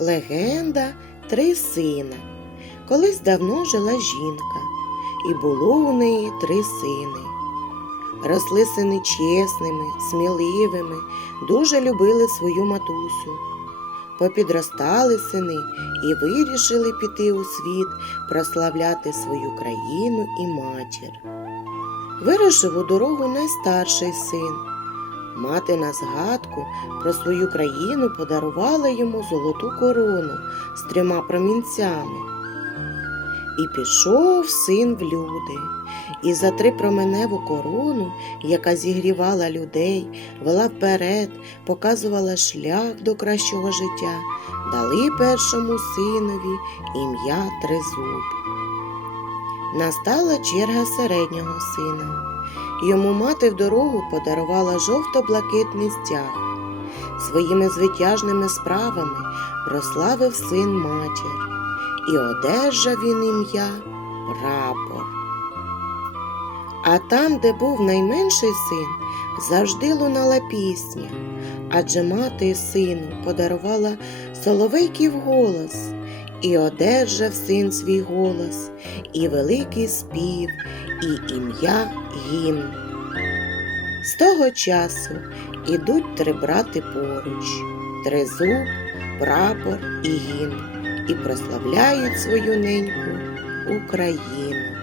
Легенда Три сина. Колись давно жила жінка, і було у неї три сини. Росли сини чесними, сміливими, дуже любили свою матусю. Попідростали сини і вирішили піти у світ прославляти свою країну і матір. Вирушив у дорогу найстарший син. Мати на згадку про свою країну подарувала йому золоту корону з трьома промінцями. І пішов син в люди, і за три променеву корону, яка зігрівала людей, вела вперед, показувала шлях до кращого життя, дали першому синові ім'я Тризуб. Настала черга середнього сина. Йому мати в дорогу подарувала жовто-блакитний стяг. Своїми звитяжними справами прославив син матір, і одержав він ім'я прапор. А там, де був найменший син, завжди лунала пісня, адже мати сину подарувала соловейків голос, і одержав син свій голос, і великий спів, і ім'я гімн. З того часу ідуть три брати поруч тризуб, прапор і гімн, і прославляють свою неньку Україну.